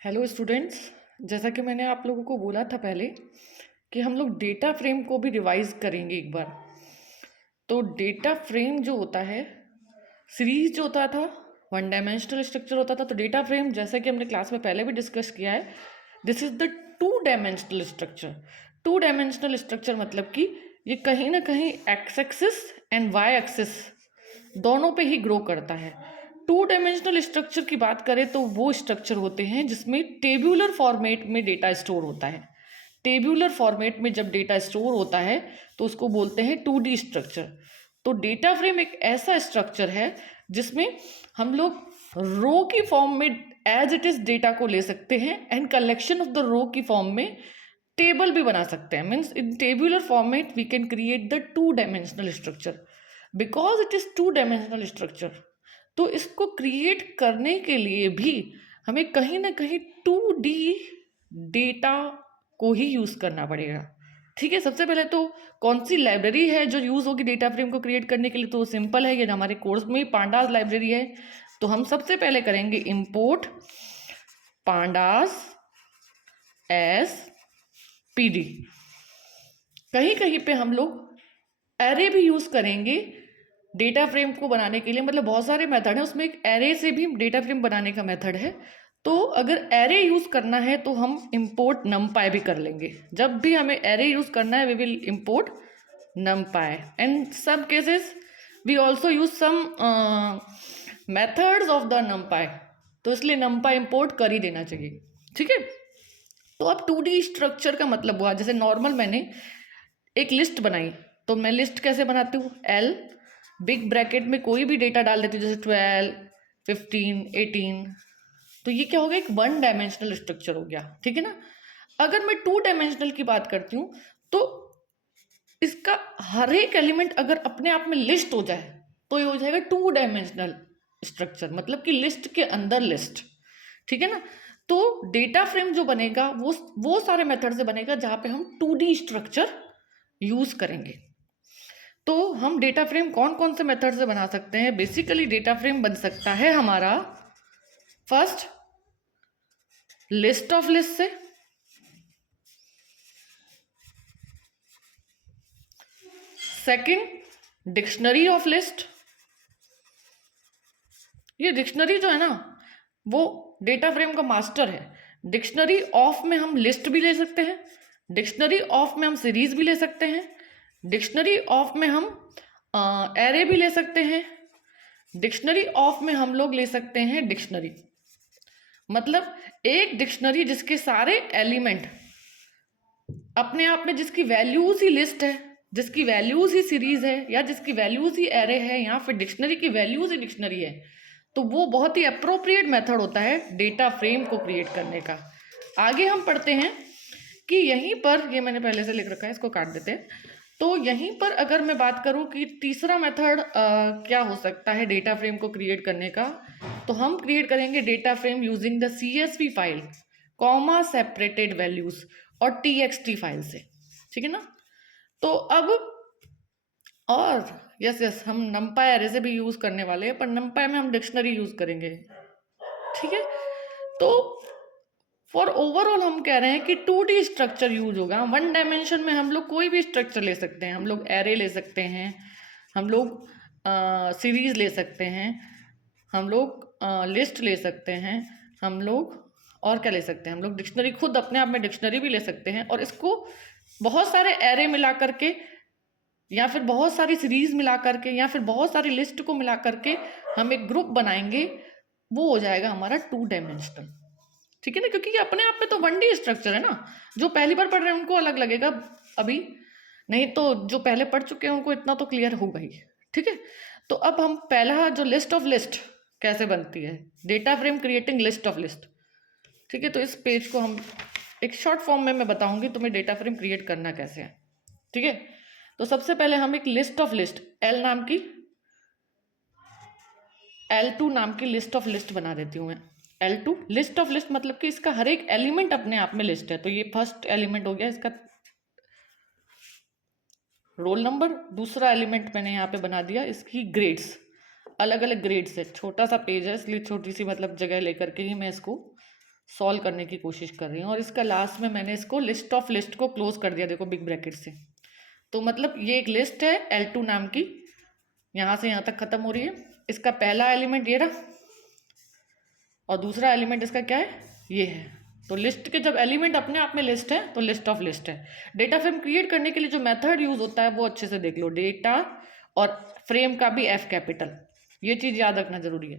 Hello students. जैसा कि मैंने आप लोगों को बोला था पहले कि हम लोग डेटा फ्रेम को भी रिवाइज करेंगे एक बार। तो डेटा फ्रेम जो होता है, सीरीज जो होता था, वन डायमेंशनल स्ट्रक्चर होता था। तो डेटा फ्रेम, जैसा कि हमने क्लास में पहले भी डिस्कस किया है, this is the two dimensional structure. Two dimensional structure मतलब कि ये कहीं ना कहीं x axis and y axis दोनों पे ही ग्रो करता है। टू डायमेंशनल स्ट्रक्चर की बात करें तो वो स्ट्रक्चर होते हैं जिसमें टेब्यूलर फॉर्मेट में डेटा स्टोर होता है। टेब्यूलर फॉर्मेट में जब डेटा स्टोर होता है तो उसको बोलते हैं 2D स्ट्रक्चर। तो डेटा फ्रेम एक ऐसा स्ट्रक्चर है जिसमें हम लोग रो की फॉर्म में एज इट इज डेटा को ले सकते हैं and collection of the row की फॉर्म में टेबल भी बना सकते हैं। Means in tabular format we can create the two dimensional structure because it is two dimensional structure. तो इसको क्रिएट करने के लिए भी हमें कहीं ना कहीं 2D डेटा को ही यूज़ करना पड़ेगा। ठीक है, सबसे पहले तो कौन सी लाइब्रेरी है जो यूज़ होगी डेटा फ्रेम को क्रिएट करने के लिए? तो सिंपल है, ये हमारे कोर्स में ही पांडास लाइब्रेरी है। तो हम सबसे पहले करेंगे इंपोर्ट पांडास एस पीडी। कहीं कहीं पे हम लोग एरे भी यूज़ करेंगे डेटा फ्रेम को बनाने के लिए। मतलब बहुत सारे मेथड है, उसमें एक एरे से भी डेटा फ्रेम बनाने का मेथड है। तो अगर एरे यूज़ करना है तो हम इंपोर्ट नमपाई भी कर लेंगे। जब भी हमें एरे यूज़ करना है we will import NumPy. And some cases we also use some methods of the NumPy. तो इसलिए नमपाई इंपोर्ट कर ही देना चाहिए। ठीक है, तो अब 2D स्ट्रक्चर का मतलब हुआ, जैसे नॉर्मल मैंने एक लिस्ट बनाई तो मैं लिस्ट कैसे बनाती हूँ? एल बिग ब्रैकेट में कोई भी डेटा डाल देती हूँ, जैसे 12, 15, 18। तो ये क्या हो गया? एक वन डायमेंशनल स्ट्रक्चर हो गया। ठीक है ना। अगर मैं टू डायमेंशनल की बात करती हूँ तो इसका हर एक एलिमेंट अगर अपने आप में लिस्ट हो जाए तो ये हो जाएगा टू डायमेंशनल स्ट्रक्चर, मतलब कि लिस्ट के अंदर लिस्ट। ठीक है ना। तो डेटा फ्रेम जो बनेगा वो सारे मेथड से बनेगा जहां पे हम 2D स्ट्रक्चर यूज करेंगे। तो हम डेटा फ्रेम कौन कौन से मेथड से बना सकते हैं? बेसिकली डेटा फ्रेम बन सकता है हमारा फर्स्ट लिस्ट ऑफ लिस्ट से, सेकंड डिक्शनरी ऑफ लिस्ट। ये डिक्शनरी जो है ना वो डेटा फ्रेम का मास्टर है। डिक्शनरी ऑफ में हम लिस्ट भी ले सकते हैं, डिक्शनरी ऑफ में हम सीरीज भी ले सकते हैं, डिक्शनरी ऑफ में हम एरे भी ले सकते हैं, डिक्शनरी ऑफ में हम लोग ले सकते हैं डिक्शनरी। मतलब एक डिक्शनरी जिसके सारे एलिमेंट अपने आप में, जिसकी वैल्यूज ही लिस्ट है, जिसकी वैल्यूज ही सीरीज है, या जिसकी वैल्यूज ही एरे है, या फिर डिक्शनरी की वैल्यूज ही डिक्शनरी है, तो वो बहुत ही अप्रोप्रिएट मेथड होता है डेटा फ्रेम को क्रिएट करने का। आगे हम पढ़ते हैं कि यहीं पर, ये मैंने पहले से लिख रखा है, इसको काट देते हैं। तो यहीं पर अगर मैं बात करूं कि तीसरा मेथड क्या हो सकता है डेटा फ्रेम को क्रिएट करने का, तो हम क्रिएट करेंगे data frame using the CSV file, comma separated values और TXT फाइल से। ठीक है ना। तो अब और यस हम नमपाई एरे से भी यूज करने वाले हैं, पर नमपाई में हम डिक्शनरी यूज करेंगे। ठीक है। तो फॉर ओवरऑल हम कह रहे हैं कि 2D स्ट्रक्चर यूज होगा। वन डायमेंशन में हम लोग कोई भी स्ट्रक्चर ले सकते हैं, हम लोग एरे ले सकते हैं, हम लोग सीरीज ले सकते हैं, हम लोग लिस्ट ले सकते हैं, हम लोग और क्या ले सकते हैं? हम लोग डिक्शनरी, खुद अपने आप में डिक्शनरी भी ले सकते हैं। और इसको बहुत सारे एरे मिला करके, या फिर बहुत सारी सीरीज मिला करके, या फिर बहुत सारी लिस्ट को मिला करके हम एक ग्रुप बनाएंगे, वो हो जाएगा हमारा टू डायमेंशनल। ठीक है ना, क्योंकि ये अपने आप में तो 1D स्ट्रक्चर है ना। जो पहली बार पढ़ रहे हैं उनको अलग लगेगा अभी, नहीं तो जो पहले पढ़ चुके हैं उनको इतना तो क्लियर होगा ही। ठीक है। तो अब हम पहला जो लिस्ट ऑफ लिस्ट कैसे बनती है, data frame creating list of list. ठीक है, तो इस पेज को हम एक शॉर्ट फॉर्म में मैं बताऊंगी तुम्हें डेटा फ्रेम क्रिएट करना कैसे है। ठीक है। तो सबसे पहले हम एक लिस्ट ऑफ लिस्ट, L नाम की, L2 नाम की लिस्ट ऑफ लिस्ट बना देती हूँ मैं। L2 लिस्ट ऑफ लिस्ट मतलब कि इसका हर एक एलिमेंट अपने आप में लिस्ट है। तो ये फर्स्ट एलिमेंट हो गया इसका रोल नंबर, दूसरा एलिमेंट मैंने यहाँ पे बना दिया इसकी ग्रेड्स, अलग अलग ग्रेड्स है। छोटा सा पेज है इसलिए छोटी सी मतलब जगह लेकर के ही मैं इसको सॉल्व करने की कोशिश कर रही हूँ, और इसका लास्ट में मैंने इसको लिस्ट ऑफ लिस्ट को क्लोज कर दिया, देखो बिग ब्रैकेट से। तो मतलब ये एक लिस्ट है L2 नाम की, यहाँ से यहाँ तक खत्म हो रही है। इसका पहला एलिमेंट ये रहा, और दूसरा एलिमेंट इसका क्या है, ये है। तो लिस्ट के जब एलिमेंट अपने आप में लिस्ट है तो लिस्ट ऑफ लिस्ट है। डेटा फ्रेम क्रिएट करने के लिए जो मेथड यूज होता है वो अच्छे से देख लो, डेटा और फ्रेम का भी F कैपिटल, ये चीज याद रखना जरूरी है।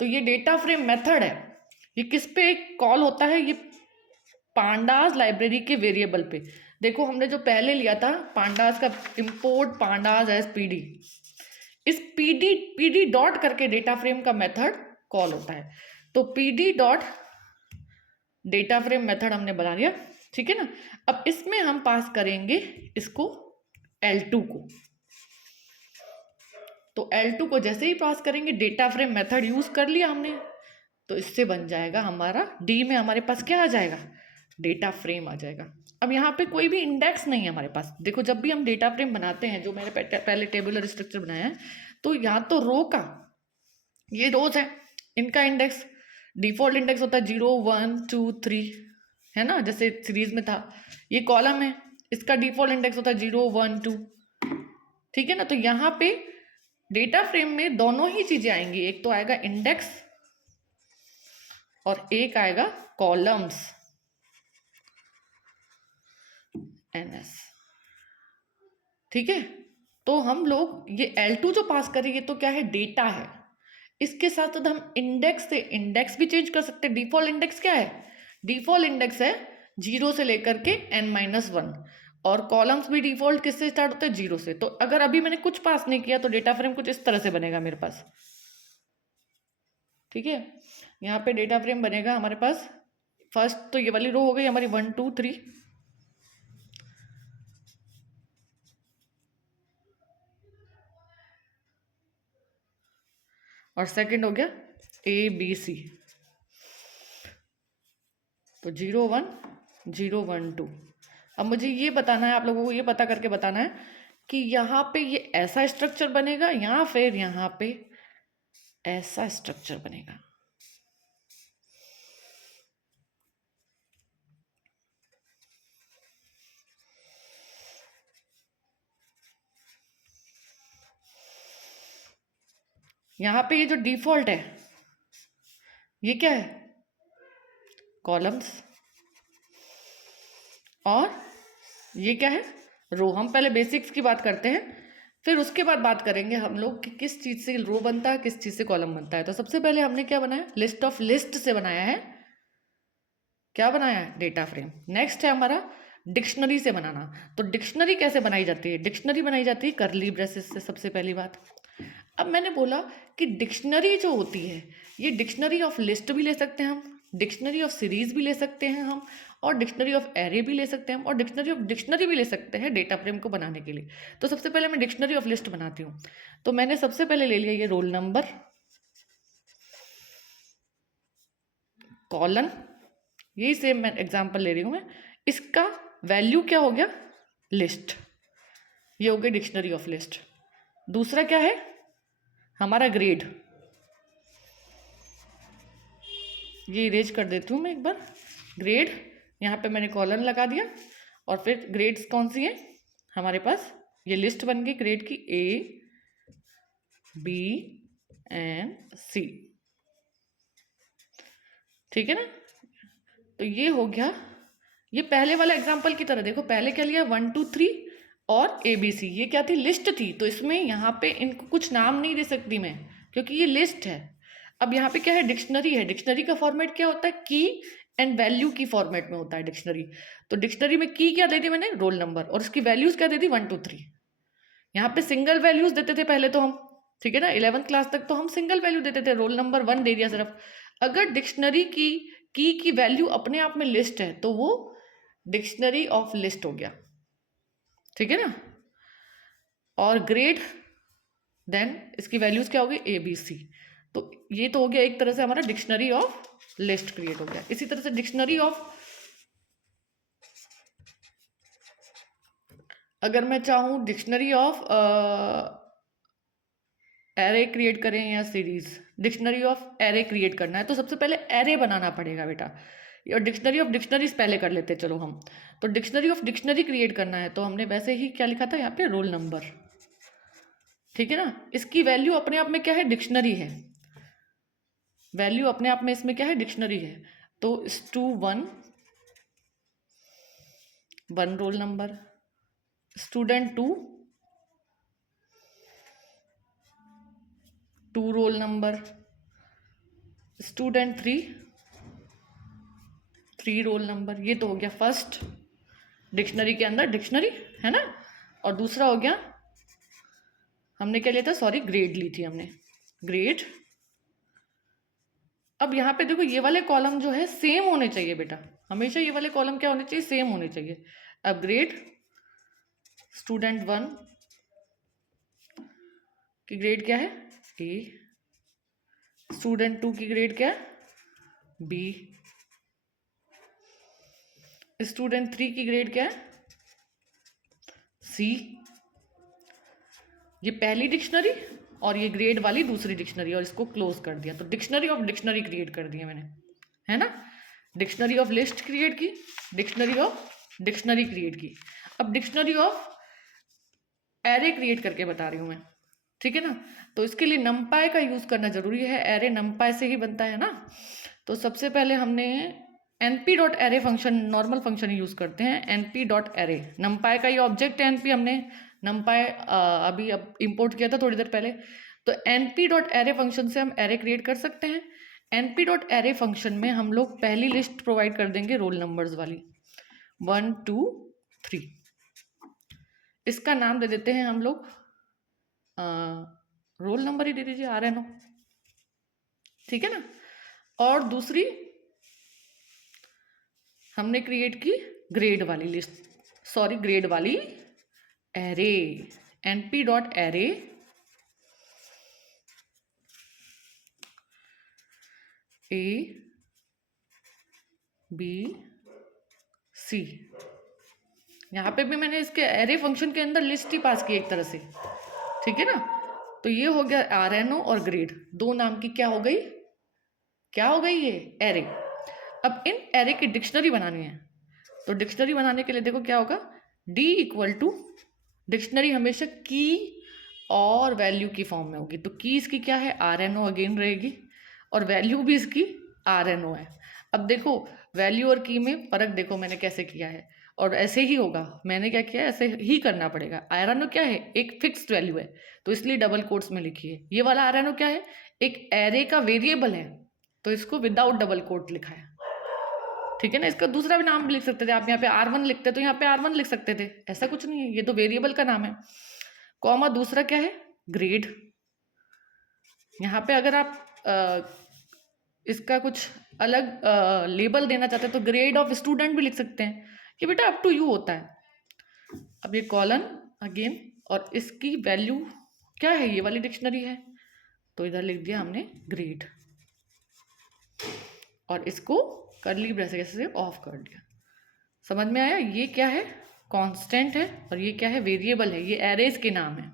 तो ये डेटा फ्रेम मेथड है, ये किस पे कॉल होता है, ये पांडास लाइब्रेरी के वेरिएबल पे। देखो हमने जो पहले लिया था पांडास का, इंपोर्ट पांडास एज पीडी, इस पीडी डॉट करके डेटा फ्रेम का मेथड कॉल होता है। तो PD dot data frame method हमने बना लिया, ठीक है ना। अब इसमें हम पास करेंगे इसको L2 को। तो L2 को जैसे ही पास करेंगे, डेटा फ्रेम मेथड यूज कर लिया हमने, तो इससे बन जाएगा हमारा D में हमारे पास क्या आ जाएगा, डेटा फ्रेम आ जाएगा। अब यहाँ पे कोई भी इंडेक्स नहीं है हमारे पास। देखो जब भी हम डेटा फ्रेम बनाते हैं, जो मैंने पहले टेबुलर स्ट्रक्चर बनाया है, तो यहाँ तो रो का, ये रोज है, इनका इंडेक्स डिफॉल्ट इंडेक्स होता है 0 1 2 3, है ना, जैसे सीरीज में था। ये कॉलम है, इसका डिफॉल्ट इंडेक्स होता है 0 1 2, ठीक है ना। तो यहाँ पे डेटा फ्रेम में दोनों ही चीजें आएंगी, एक तो आएगा इंडेक्स और एक आएगा कॉलम्स, NS, ठीक है। तो हम लोग ये L2 जो पास करेंगे तो क्या है, डेटा है। इसके साथ साथ हम इंडेक्स से इंडेक्स भी चेंज कर सकते हैं। डिफॉल्ट इंडेक्स क्या है, डिफॉल्ट इंडेक्स है 0 से लेकर के n-1, और कॉलम्स भी डिफॉल्ट किससे स्टार्ट होते हैं, 0 से। तो अगर अभी मैंने कुछ पास नहीं किया तो डेटा फ्रेम कुछ इस तरह से बनेगा मेरे पास, ठीक है। यहाँ पे डेटा फ्रेम बनेगा हमारे पास, फर्स्ट तो ये वाली रो हो गई हमारी 1 2 3, और सेकंड हो गया ABC। तो 0 1 0 1 2। अब मुझे ये बताना है, आप लोगों को ये पता करके बताना है कि यहाँ पे ये ऐसा स्ट्रक्चर बनेगा या फिर यहाँ पे ऐसा स्ट्रक्चर बनेगा। यहाँ पे ये जो डिफॉल्ट है ये क्या है, कॉलम्स, और ये क्या है, रो। हम पहले बेसिक्स की बात करते हैं, फिर उसके बाद बात करेंगे हम लोग कि किस चीज़ से रो बनता है, किस चीज़ से कॉलम बनता है। तो सबसे पहले हमने क्या बनाया, लिस्ट ऑफ लिस्ट से बनाया है, क्या बनाया है, डेटा फ्रेम। नेक्स्ट है हमारा डिक्शनरी से बनाना। तो डिक्शनरी कैसे बनाई जाती है, डिक्शनरी बनाई जाती है कर्ली ब्रेसेस से, सबसे पहली बात। अब मैंने बोला कि डिक्शनरी जो होती है, ये डिक्शनरी ऑफ लिस्ट भी ले सकते हैं हम, डिक्शनरी ऑफ सीरीज भी ले सकते हैं हम, और डिक्शनरी ऑफ एरे भी ले सकते हैं हम, और डिक्शनरी ऑफ डिक्शनरी भी ले सकते हैं डेटा फ्रेम को बनाने के लिए। तो सबसे पहले मैं डिक्शनरी ऑफ लिस्ट बनाती हूँ। तो मैंने सबसे पहले ले लिया ये रोल नंबर, कॉलन, यही सेम मैं एग्जाम्पल ले रही हूँ मैं। इसका वैल्यू क्या हो गया, लिस्ट, ये हो गया डिक्शनरी ऑफ लिस्ट। दूसरा क्या है हमारा ग्रेड, ये इरेज कर देती हूँ मैं एक बार, ग्रेड, यहाँ पे मैंने कॉलन लगा दिया, और फिर ग्रेड्स कौन सी है हमारे पास, ये लिस्ट बन गई ग्रेड की A B एंड C, ठीक है ना। तो ये हो गया, ये पहले वाला एग्जाम्पल की तरह। देखो पहले क्या लिया, 1 2 3 और ABC, ये क्या थी, लिस्ट थी। तो इसमें यहाँ पे इनको कुछ नाम नहीं दे सकती मैं, क्योंकि ये लिस्ट है। अब यहाँ पे क्या है, डिक्शनरी है। डिक्शनरी का फॉर्मेट क्या होता है, की एंड वैल्यू की फॉर्मेट में होता है डिक्शनरी। तो डिक्शनरी में की क्या दे दी मैंने, रोल नंबर, और उसकी वैल्यूज क्या दे दी, 1 2 3। यहाँ पे सिंगल वैल्यूज देते थे पहले तो हम, ठीक है ना, 11th क्लास तक तो हम सिंगल वैल्यू देते थे, रोल नंबर 1 दे दिया सिर्फ। अगर डिक्शनरी की वैल्यू अपने आप में लिस्ट है तो वो डिक्शनरी ऑफ लिस्ट हो गया, ठीक है ना। और ग्रेड, देन इसकी वैल्यूज क्या हो गई, ABC। तो ये तो हो गया एक तरह से हमारा डिक्शनरी ऑफ लिस्ट क्रिएट हो गया। इसी तरह से डिक्शनरी ऑफ, अगर मैं चाहूँ डिक्शनरी ऑफ एरे क्रिएट करें या series, dictionary of array create करना है तो सबसे पहले एरे बनाना पड़ेगा बेटा, और डिक्शनरी ऑफ डिक्शनरीज पहले कर लेते चलो हम। तो डिक्शनरी ऑफ डिक्शनरी क्रिएट करना है तो हमने वैसे ही क्या लिखा था यहाँ पे, रोल नंबर, ठीक है ना। इसकी वैल्यू अपने आप में क्या है, डिक्शनरी है, वैल्यू अपने आप में इसमें क्या है, डिक्शनरी है। तो स्टू1 1 रोल नंबर, स्टूडेंट2 2 रोल नंबर, स्टूडेंट3 3 रोल नंबर। ये तो हो गया फर्स्ट, डिक्शनरी के अंदर डिक्शनरी है ना। और दूसरा हो गया, हमने क्या लिया था, सॉरी ग्रेड ली थी हमने, ग्रेड। अब यहाँ पे देखो ये वाले कॉलम जो है सेम होने चाहिए बेटा, हमेशा ये वाले कॉलम क्या होने चाहिए, सेम होने चाहिए। अब ग्रेड स्टूडेंट1 की ग्रेड क्या है, ए, स्टूडेंट2 की ग्रेड क्या है, बी, स्टूडेंट3 की ग्रेड क्या है, सी। ये पहली डिक्शनरी और ये ग्रेड वाली दूसरी डिक्शनरी, और इसको क्लोज कर दिया। तो डिक्शनरी ऑफ डिक्शनरी क्रिएट कर दिया मैंने, है ना। डिक्शनरी ऑफ लिस्ट क्रिएट की, डिक्शनरी ऑफ डिक्शनरी क्रिएट की। अब डिक्शनरी ऑफ एरे क्रिएट करके बता रही हूँ मैं, ठीक है ना। तो इसके लिए नमपाई का यूज करना जरूरी है, एरे नमपाई से ही बनता है ना। तो सबसे पहले हमने np.array function, normal function use करते हैं, np.array। नमपाई का ये ऑब्जेक्ट है np, हमने नमपाई अभी अब इंपोर्ट किया था थोड़ी देर पहले। तो np.array फंक्शन से हम एरे क्रिएट कर सकते हैं। np.array फंक्शन में हम लोग पहली लिस्ट प्रोवाइड कर देंगे रोल नंबर्स वाली, 1 2 3। इसका नाम दे देते हैं हम लोग, रोल नंबर ही दे दीजिए, RNO, ठीक है ना। और दूसरी हमने क्रिएट की ग्रेड वाली लिस्ट, सॉरी ग्रेड वाली array, np.array A B C। यहाँ पे भी मैंने इसके एरे फंक्शन के अंदर लिस्ट ही पास की एक तरह से, ठीक है ना। तो ये हो गया RNO और ग्रेड, दो नाम की क्या हो गई, क्या हो गई, ये एरे। अब इन एरे की डिक्शनरी बनानी है, तो डिक्शनरी बनाने के लिए देखो क्या होगा, D इक्वल टू, डिक्शनरी हमेशा की और वैल्यू की फॉर्म में होगी। तो की इसकी क्या है, RNO अगेन रहेगी, और वैल्यू भी इसकी RNO है। अब देखो वैल्यू और की में फर्क देखो मैंने कैसे किया है, और ऐसे ही होगा, मैंने क्या किया, ऐसे ही करना पड़ेगा। RNO क्या है, एक फिक्स्ड वैल्यू है, तो इसलिए डबल कोट्स में लिखी है। ये वाला RNO क्या है, एक एरे का वेरिएबल है, तो इसको विदाउट डबल कोट लिखा है, ठीक है ना। इसका दूसरा भी नाम भी लिख सकते थे आप, यहाँ पे R1 लिखते तो यहाँ पे R1 लिख सकते थे, ऐसा कुछ नहीं है, ये तो वेरिएबल का नाम है। कॉमा दूसरा क्या है, ग्रेड। यहाँ पे अगर आप इसका कुछ अलग लेबल देना चाहते हैं तो ग्रेड ऑफ स्टूडेंट भी लिख सकते हैं, कि बेटा अप टू यू होता है। अब ये कॉलन अगेन, और इसकी वैल्यू क्या है, ये वाली डिक्शनरी है, तो इधर लिख दिया हमने ग्रेड, और इसको कर्ली ब्रेसेस से ऑफ कर दिया। समझ में आया, ये क्या है, कांस्टेंट है, और ये क्या है, वेरिएबल है, ये एरेज के नाम है।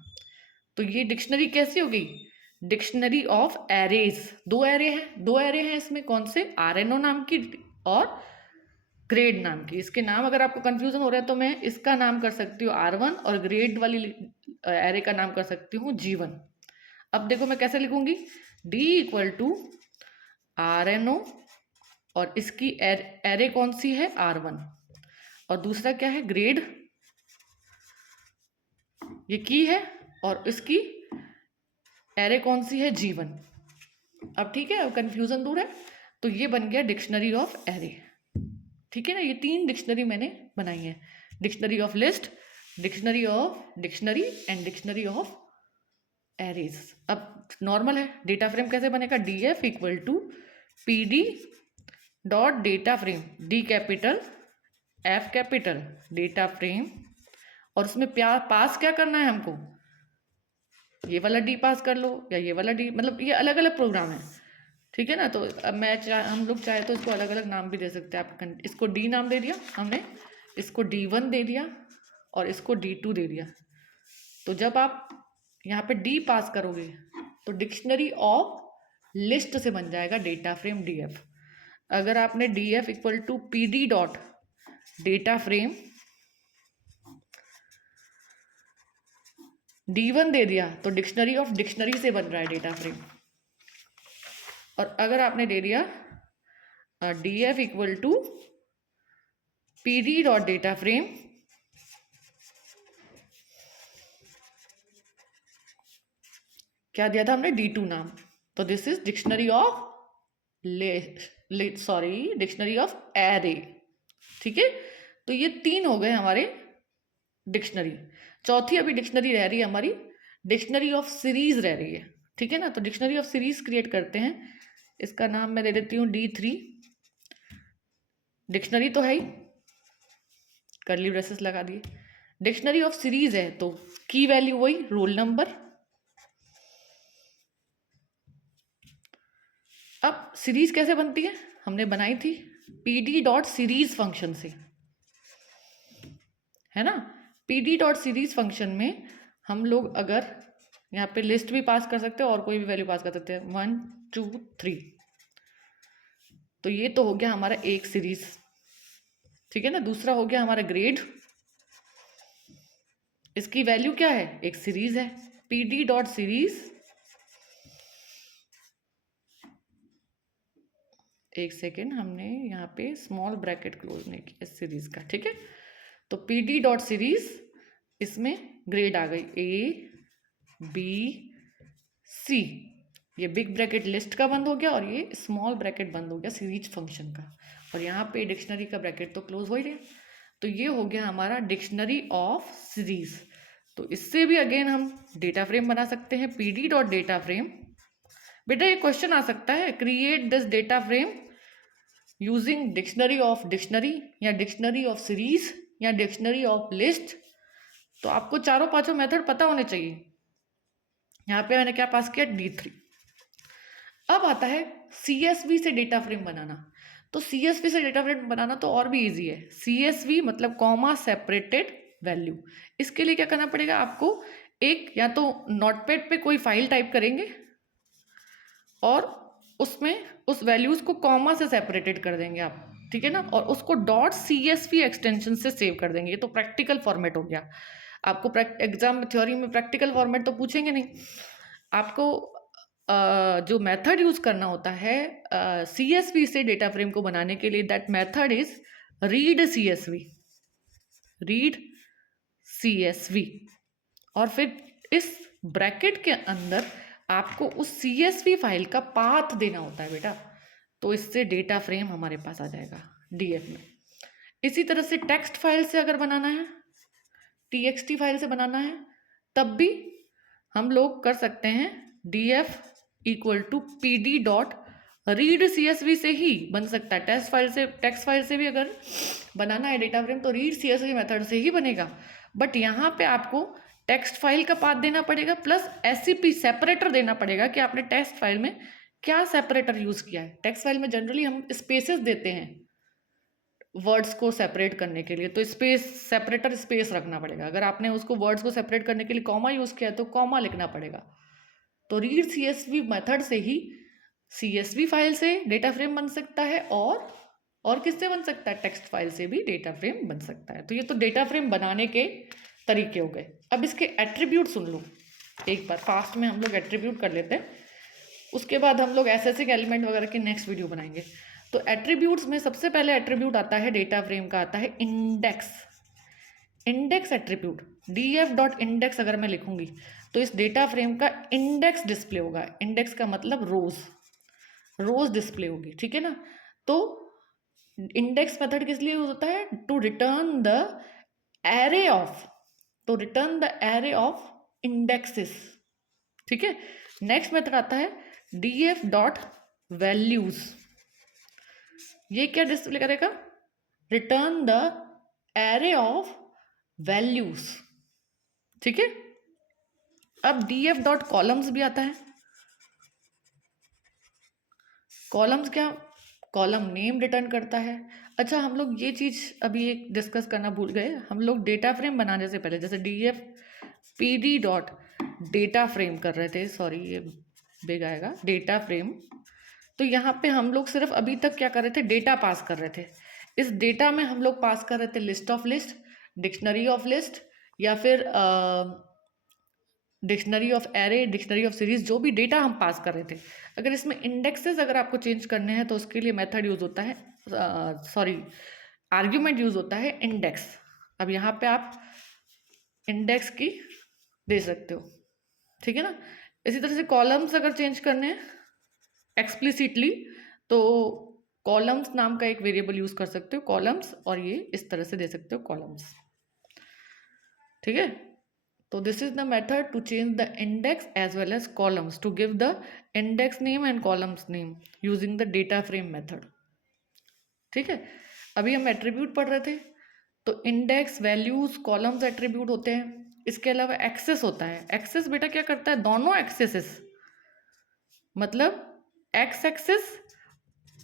तो ये डिक्शनरी कैसी हो गई, डिक्शनरी ऑफ एरेज। दो एरे हैं इसमें, कौन से, RNO नाम की और ग्रेड नाम की। इसके नाम अगर आपको कंफ्यूजन हो रहा है तो मैं इसका नाम कर सकती हूँ R1, और ग्रेड वाली एरे का नाम कर सकती हूँ G1। अब देखो मैं कैसे लिखूंगी, D इक्वल टू RNO, और इसकी एरे कौन सी है, R1, और दूसरा क्या है, ग्रेड, ये की है, और इसकी एरे कौन सी है, G1। अब ठीक है, अब कंफ्यूजन दूर है। तो ये बन गया डिक्शनरी ऑफ एरे, ठीक है ना। ये 3 डिक्शनरी मैंने बनाई है, dictionary of list, dictionary of dictionary, and dictionary of arrays. अब नॉर्मल है, डेटा फ्रेम कैसे बनेगा, DF equal to PD dot data frame, D capital F capital data frame, और उसमें पास क्या करना है हमको, ये वाला D पास कर लो, या ये वाला D, मतलब ये अलग अलग प्रोग्राम है, ठीक है ना। तो अब हम लोग चाहे तो इसको अलग अलग नाम भी दे सकते हैं। आप इसको D नाम दे दिया हमने, इसको D1 दे दिया, और इसको D2 दे दिया। तो जब आप यहाँ पे D पास करोगे तो डिक्शनरी ऑफ लिस्ट से बन जाएगा डेटा फ्रेम डीएफ। अगर आपने DF equal to PD dot data frame D1 दे दिया तो डिक्शनरी ऑफ डिक्शनरी से बन रहा है डेटा फ्रेम। और अगर आपने दे दिया DF equal to PD dot data frame, क्या दिया था हमने, D2 नाम, तो this is dictionary of dictionary of array. ठीक है, तो ये 3 हो गए हमारे डिक्शनरी। चौथी अभी डिक्शनरी रह रही है हमारी, डिक्शनरी ऑफ सीरीज रह रही है। ठीक है ना, तो डिक्शनरी ऑफ सीरीज क्रिएट करते हैं। इसका नाम मैं दे देती हूँ D3। डिक्शनरी तो है ही, कर्ली ब्रेसेस लगा दिए। डिक्शनरी ऑफ सीरीज है तो की वैल्यू वही, रोल नंबर। अब सीरीज कैसे बनती है, हमने बनाई थी पीडी डॉट सीरीज फंक्शन से, है ना। पीडी डॉट सीरीज फंक्शन में हम लोग अगर यहाँ पे लिस्ट भी पास कर सकते हैं और कोई भी वैल्यू पास कर सकते हैं, 1 2 3। तो ये तो हो गया हमारा एक सीरीज। ठीक है ना, दूसरा हो गया हमारा ग्रेड। इसकी वैल्यू क्या है, एक सीरीज है, पीडी डॉट सीरीज। एक सेकेंड, हमने यहाँ पे स्मॉल ब्रैकेट क्लोज नहीं किया सीरीज का। ठीक है, तो पीडी डॉट सीरीज, इसमें ग्रेड आ गई A B C। ये बिग ब्रैकेट लिस्ट का बंद हो गया और ये स्मॉल ब्रैकेट बंद हो गया सीरीज फंक्शन का। और यहाँ पे डिक्शनरी का ब्रैकेट तो क्लोज हो ही रहा। तो ये हो गया हमारा डिक्शनरी ऑफ सीरीज। तो इससे भी अगेन हम डेटा फ्रेम बना सकते हैं, पीडी डॉट डेटा फ्रेम। बेटा ये क्वेश्चन आ सकता है, create this data frame using dictionary of dictionary या डिक्शनरी ऑफ सीरीज या डिक्शनरी ऑफ लिस्ट। तो आपको चारों पांचों मेथड पता होने चाहिए। यहाँ पे मैंने क्या पास किया, D3। अब आता है CSV से डेटा फ्रेम बनाना। तो CSV से डेटा फ्रेम बनाना तो और भी इजी है। CSV मतलब कॉमा सेपरेटेड वैल्यू। इसके लिए क्या करना पड़ेगा आपको, एक या तो नोटपैड पे कोई फाइल टाइप करेंगे और उसमें उस वैल्यूज को कॉमा से सेपरेटेड कर देंगे आप। ठीक है ना, और उसको .csv एक्सटेंशन से सेव कर देंगे। ये तो प्रैक्टिकल फॉर्मेट हो गया। आपको एग्जाम में थ्योरी में प्रैक्टिकल फॉर्मेट तो पूछेंगे नहीं, आपको जो मेथड यूज करना होता है CSV से डेटा फ्रेम को बनाने के लिए, that method is read CSV। और फिर इस ब्रैकेट के अंदर आपको उस CSV फाइल का पाथ देना होता है बेटा। तो इससे डेटा फ्रेम हमारे पास आ जाएगा DF में। इसी तरह से टेक्स्ट फाइल से अगर बनाना है, TXT फाइल से बनाना है, तब भी हम लोग कर सकते हैं DF equal to PD dot read CSV से ही बन सकता है। टेक्स्ट फाइल से भी अगर बनाना है डेटा फ्रेम तो रीड CSV मेथड से ही बनेगा। बट यहाँ पे आपको टेक्स्ट फाइल का पाथ देना पड़ेगा प्लस SCP सेपरेटर देना पड़ेगा कि आपने टेक्स्ट फाइल में क्या सेपरेटर यूज किया है। टेक्स्ट फाइल में जनरली हम स्पेसेस देते हैं वर्ड्स को सेपरेट करने के लिए, तो सेपरेटर स्पेस रखना पड़ेगा। अगर आपने उसको वर्ड्स को सेपरेट करने के लिए कॉमा यूज किया है तो कॉमा लिखना पड़ेगा। तो रीड CSV मेथड से ही CSV फाइल से डेटा फ्रेम बन सकता है और किससे बन सकता है, टेक्स्ट फाइल से भी डेटा फ्रेम बन सकता है। तो ये तो डेटा फ्रेम बनाने के तरीके हो गए। अब इसके एट्रीब्यूट सुन लो एक बार, फास्ट में हम लोग एट्रीब्यूट कर लेते हैं, उसके बाद हम लोग एसेसिंग एलिमेंट वगैरह की नेक्स्ट वीडियो बनाएंगे। तो एट्रीब्यूट्स में सबसे पहले एट्रीब्यूट आता है डेटा फ्रेम का, आता है index attribute. DF dot index अगर मैं लिखूंगी तो इस डेटा फ्रेम का इंडेक्स डिस्प्ले होगा। इंडेक्स का मतलब रोज डिस्प्ले होगी। ठीक है ना, तो इंडेक्स मेथड किस लिए यूज होता है, to return the array of indexes. ठीक है, नेक्स्ट मेथड आता है DF डॉट वैल्यूज। ये क्या डिस्प्ले करेगा, return the array of values. ठीक है, अब DF डॉट कॉलम्स भी आता है। कॉलम्स क्या, कॉलम नेम रिटर्न करता है। अच्छा, हम लोग ये चीज अभी एक डिस्कस करना भूल गए। हम लोग डेटा फ्रेम बनाने से पहले जैसे DF PD dot data frame कर रहे थे, सॉरी ये बिग आएगा डेटा फ्रेम। तो यहाँ पे हम लोग सिर्फ अभी तक क्या कर रहे थे, डेटा पास कर रहे थे। इस डेटा में हम लोग पास कर रहे थे list of list, dictionary of list, या फिर dictionary of array, dictionary of series, जो भी डेटा हम पास कर रहे थे। अगर इसमें इंडेक्सेस अगर आपको चेंज करने हैं तो उसके लिए मेथड यूज होता है, सॉरी आर्ग्यूमेंट यूज होता है इंडेक्स। अब यहाँ पे आप इंडेक्स की दे सकते हो, ठीक है ना। इसी तरह से कॉलम्स अगर चेंज करने हैं एक्सप्लिसिटली तो कॉलम्स नाम का एक वेरिएबल यूज कर सकते हो, कॉलम्स, और ये इस तरह से दे सकते हो कॉलम्स, ठीक है। तो this is the method to change the index as well as columns to give the index name and columns name using the data frame method, ठीक है। अभी हम एट्रीब्यूट पढ़ रहे थे, तो इंडेक्स, वैल्यूज, कॉलम्स एट्रीब्यूट होते हैं। इसके अलावा एक्सेस होता है। एक्सेस बेटा क्या करता है, दोनों एक्सेसेस, मतलब एक्स एक्सेस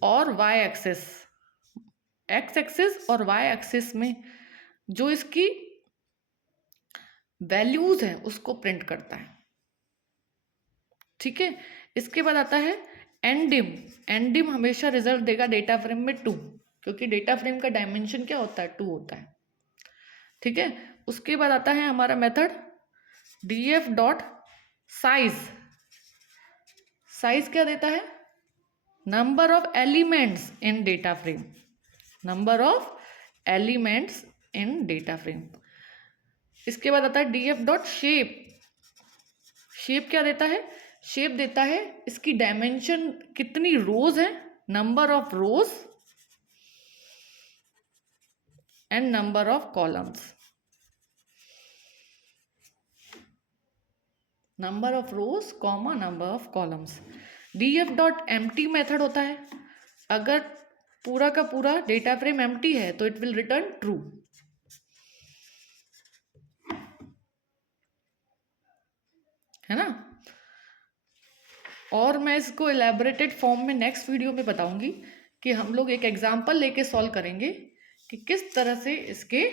और वाई एक्सेस, एक्स एक्सेस और वाई एक्सेस में जो इसकी वैल्यूज हैं उसको प्रिंट करता है, ठीक है। इसके बाद आता है एंडिम। एंडिम हमेशा रिजल्ट देगा डेटा फ्रेम में 2, क्योंकि डेटा फ्रेम का डायमेंशन क्या होता है, 2 होता है, ठीक है। उसके बाद आता है हमारा method df dot size. Size क्या देता है, number of elements in data frame, number of elements in data frame. इसके बाद आता है df डॉट शेप। शेप क्या देता है, शेप देता है इसकी डायमेंशन कितनी रोज है, number of rose and number of columns, number of rose comma number of columns. df dot empty method होता है, अगर पूरा का पूरा डेटा फ्रेम एम्प्टी है तो इट विल रिटर्न ट्रू, है ना। और मैं इसको एलैबोरेटेड फॉर्म में नेक्स्ट वीडियो में बताऊंगी कि हम लोग एक एग्जांपल लेके सॉल्व करेंगे कि किस तरह से इसके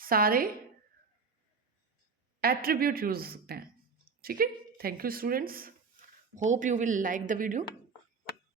सारे एट्रीब्यूट यूज होते हैं, ठीक है। Thank you students, hope you will like the video.